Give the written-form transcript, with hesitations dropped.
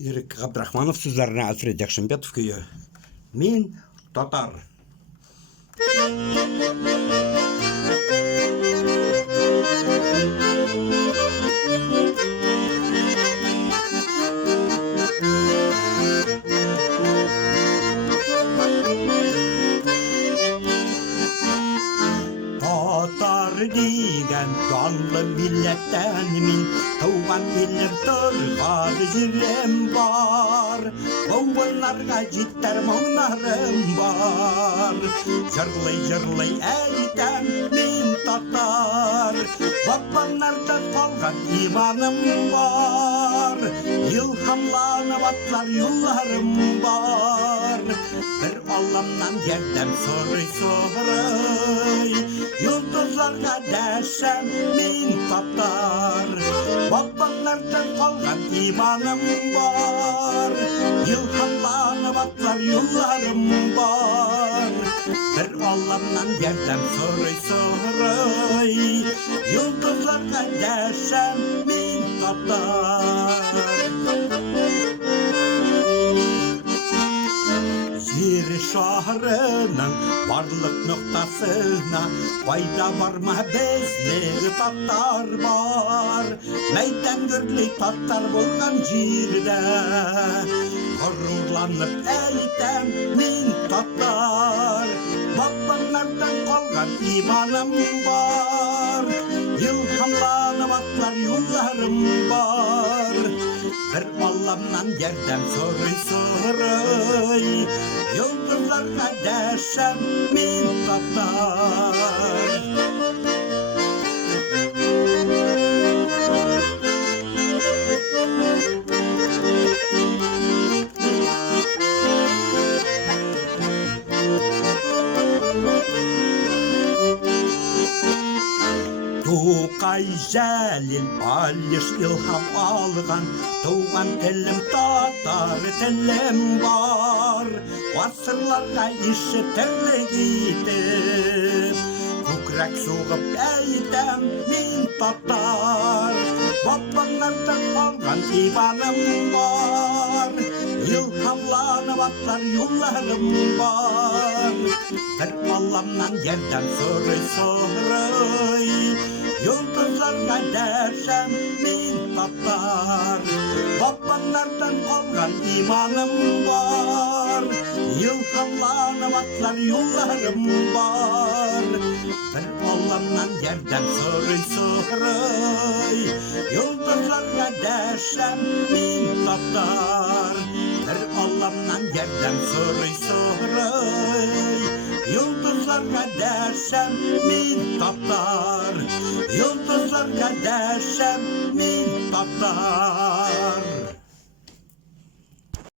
Erik Abdrahmanov sözlerine Alfred Yakşınbetov köyü. Min Tatar. Digen donlı milletten min tuğan ilir tırgar jirem var. Oğullarga jitter moğnarım var. Jırlay eytem min tatar. Babanlardan kalgan imanım var. İlhamlanıp atlar yollarım var. Bir Allah'tan yerden soruy yıldızlarga desem min tatar. Babanlardan kalgan imanım var. İlhamlanıp atlar yollarım var. Bir Allah'tan yerden soruy yıldızlarga desem min tatar. Yer şahrının varlık noktasına fayda var mı bizleri tatar var. Neyden görlü tatar bolgan jirde gururlanıp eytem min tatar. Babanlardan kalgan imanım var. İlhamlanıp atlar yollarım var. Bir Allah'tan yerden soruy yıldızlarga desem min tatar. Tuğay Zelil Aliş ilham algan tuğan telim tatar telim var. Asırlarga işitirlik itip kukrek soğup eytem min tatar. Babanlardan kalgan imanım var. İlhamlanıp atlar yollarım var. Bir Allah'tan yerden soruy yıldızlarga desem min tatar. Babanlardan kalgan imanım var. İlhamlanıp atlar yollarım var. Bir Allah'tan yerden soruy yıldızlarga desem min tatar. Bir Allah'tan yerden soruy yıldızlarga desem min tatar. Yıldızlarga desem min tatar.